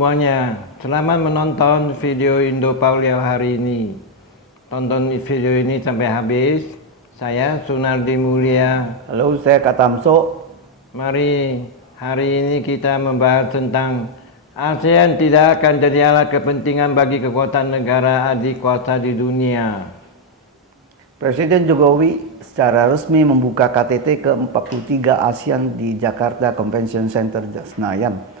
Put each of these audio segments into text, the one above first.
semuanya, selamat menonton video Indo Paulia hari ini. Tonton video ini sampai habis. Saya Sunardi Mulia. Halo, saya Katamso. Mari hari ini kita membahas tentang ASEAN tidak akan jadi alat kepentingan bagi kekuatan negara adik kuasa di dunia. Presiden Jokowi secara resmi membuka KTT ke-43 ASEAN di Jakarta Convention Center Senayan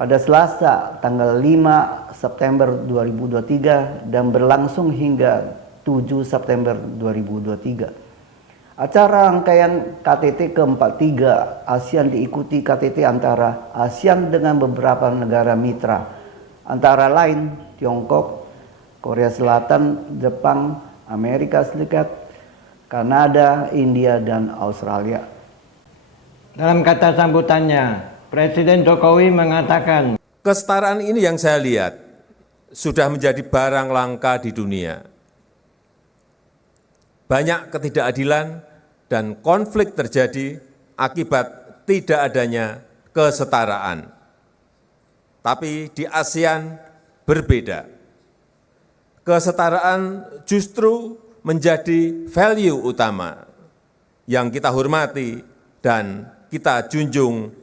pada Selasa tanggal 5 September 2023 dan berlangsung hingga 7 September 2023. Acara rangkaian KTT ke-43 ASEAN diikuti KTT antara ASEAN dengan beberapa negara mitra, antara lain Tiongkok, Korea Selatan, Jepang, Amerika Serikat, Kanada, India, dan Australia. Dalam kata sambutannya, Presiden Jokowi mengatakan, kesetaraan ini yang saya lihat sudah menjadi barang langka di dunia. Banyak ketidakadilan dan konflik terjadi akibat tidak adanya kesetaraan. Tapi di ASEAN berbeda. Kesetaraan justru menjadi value utama yang kita hormati dan kita junjung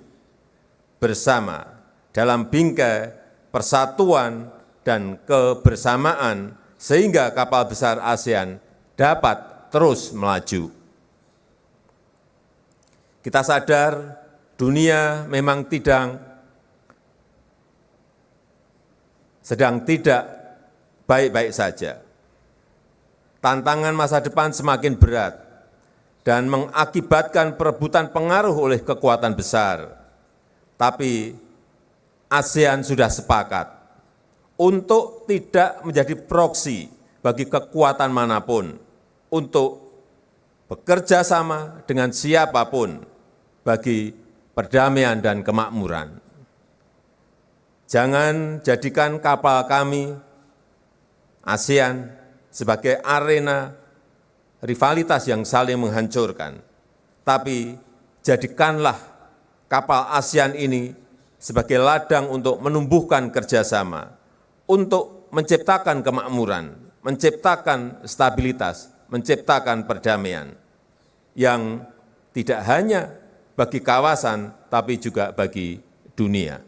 bersama dalam bingkai persatuan dan kebersamaan sehingga kapal besar ASEAN dapat terus melaju. Kita sadar dunia memang sedang tidak baik-baik saja. Tantangan masa depan semakin berat dan mengakibatkan perebutan pengaruh oleh kekuatan besar. Tapi ASEAN sudah sepakat untuk tidak menjadi proksi bagi kekuatan manapun, untuk bekerja sama dengan siapapun bagi perdamaian dan kemakmuran. Jangan jadikan kapal kami ASEAN sebagai arena rivalitas yang saling menghancurkan, tapi jadikanlah kapal ASEAN ini sebagai ladang untuk menumbuhkan kerjasama, untuk menciptakan kemakmuran, menciptakan stabilitas, menciptakan perdamaian yang tidak hanya bagi kawasan, tapi juga bagi dunia.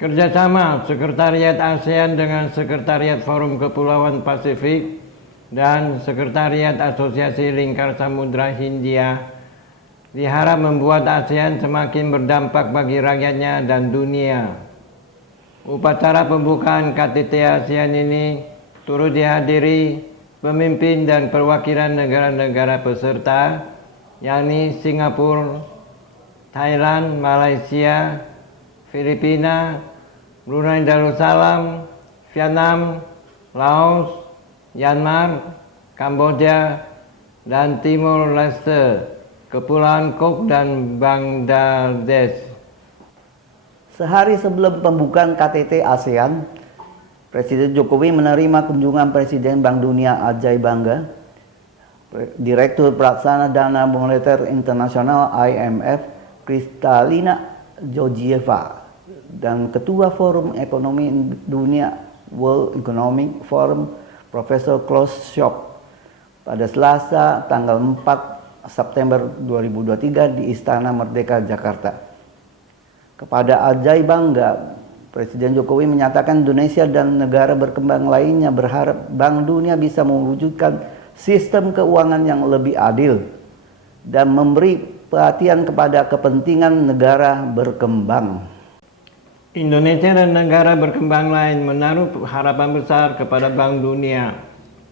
kerjasama Sekretariat ASEAN dengan Sekretariat Forum Kepulauan Pasifik dan Sekretariat Asosiasi Lingkar Samudra Hindia diharap membuat ASEAN semakin berdampak bagi rakyatnya dan dunia. Upacara pembukaan KTT ASEAN ini turut dihadiri pemimpin dan perwakilan negara-negara peserta, yakni Singapura, Thailand, Malaysia, Filipina, Brunei Darussalam, Vietnam, Laos, Myanmar, Kamboja, dan Timor Leste, Kepulauan Cook, dan Bangladesh. Sehari sebelum pembukaan KTT ASEAN, Presiden Jokowi menerima kunjungan Presiden Bank Dunia Ajay Banga, Direktur Pelaksana Dana Moneter Internasional IMF Kristalina Georgieva, dan Ketua Forum Ekonomi Dunia World Economic Forum Profesor Klaus Schwab pada Selasa tanggal 4 September 2023 di Istana Merdeka Jakarta. Kepada Ajay Banga, Presiden Jokowi menyatakan Indonesia dan negara berkembang lainnya berharap Bank Dunia bisa mewujudkan sistem keuangan yang lebih adil dan memberi perhatian kepada kepentingan negara berkembang. Indonesia dan negara berkembang lain menaruh harapan besar kepada Bank Dunia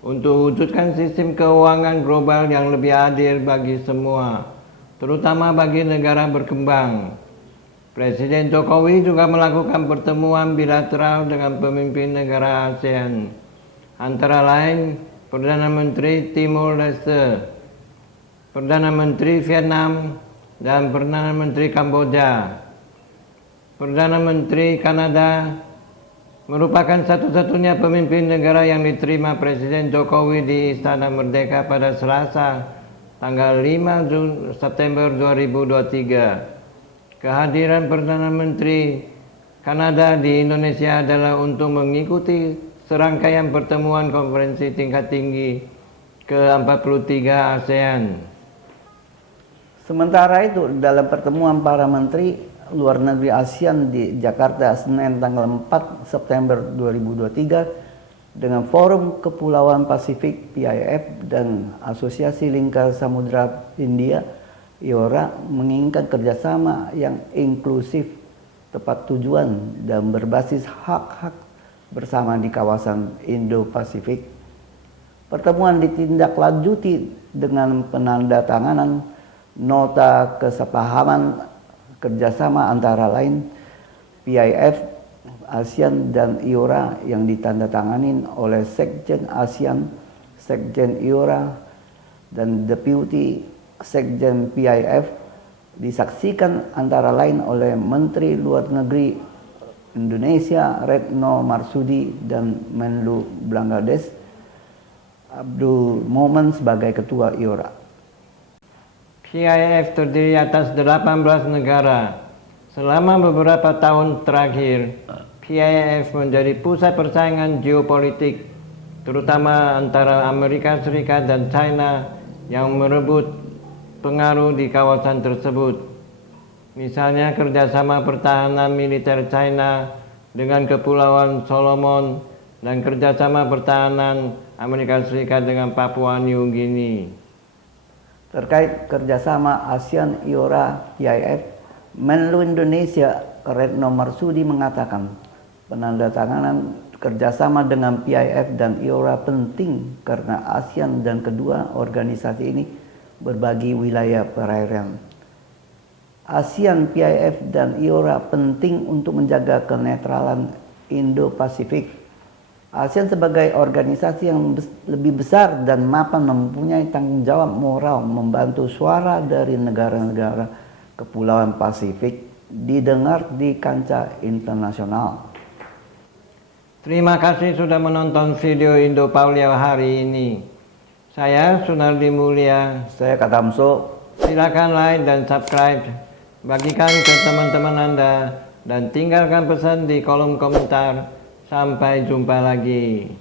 untuk wujudkan sistem keuangan global yang lebih adil bagi semua, terutama bagi negara berkembang. Presiden Jokowi juga melakukan pertemuan bilateral dengan pemimpin negara ASEAN, antara lain Perdana Menteri Timor Leste, Perdana Menteri Vietnam, dan Perdana Menteri Kamboja. Perdana Menteri Kanada merupakan satu-satunya pemimpin negara yang diterima Presiden Jokowi di Istana Merdeka pada Selasa, tanggal 5 September 2023. Kehadiran Perdana Menteri Kanada di Indonesia adalah untuk mengikuti serangkaian pertemuan konferensi tingkat tinggi ke-43 ASEAN. Sementara itu, dalam pertemuan para menteri luar negeri ASEAN di Jakarta Senin tanggal 4 September 2023 dengan Forum Kepulauan Pasifik PIF dan Asosiasi Lingkar Samudra Hindia IORA menginginkan kerjasama yang inklusif, tepat tujuan, dan berbasis hak-hak bersama di kawasan Indo-Pasifik. Pertemuan ditindaklanjuti dengan penandatanganan nota kesepahaman kerjasama antara lain PIF, ASEAN, dan IORA yang ditandatangani oleh Sekjen ASEAN, Sekjen IORA, dan Deputi Sekjen PIF, disaksikan antara lain oleh Menteri Luar Negeri Indonesia Retno Marsudi dan Menlu Bangladesh Abdul Momen sebagai Ketua IORA. PIF terdiri atas 18 negara. Selama beberapa tahun terakhir, PIF menjadi pusat persaingan geopolitik, terutama antara Amerika Serikat dan China yang merebut pengaruh di kawasan tersebut. Misalnya kerjasama pertahanan militer China dengan Kepulauan Solomon dan kerjasama pertahanan Amerika Serikat dengan Papua New Guinea. Terkait kerjasama ASEAN IORA PIF, Menlu Indonesia Retno Marsudi mengatakan penandatanganan kerjasama dengan PIF dan IORA penting karena ASEAN dan kedua organisasi ini berbagi wilayah perairan. ASEAN, PIF, dan IORA penting untuk menjaga kenetralan Indo-Pasifik. ASEAN sebagai organisasi yang lebih besar dan mapan mempunyai tanggung jawab moral membantu suara dari negara-negara Kepulauan Pasifik didengar di kancah internasional. Terima kasih sudah menonton video Indo Paulia hari ini. Saya Sunardi Mulia. Saya Katamso. Silakan like dan subscribe. Bagikan ke teman-teman Anda dan tinggalkan pesan di kolom komentar. Sampai jumpa lagi.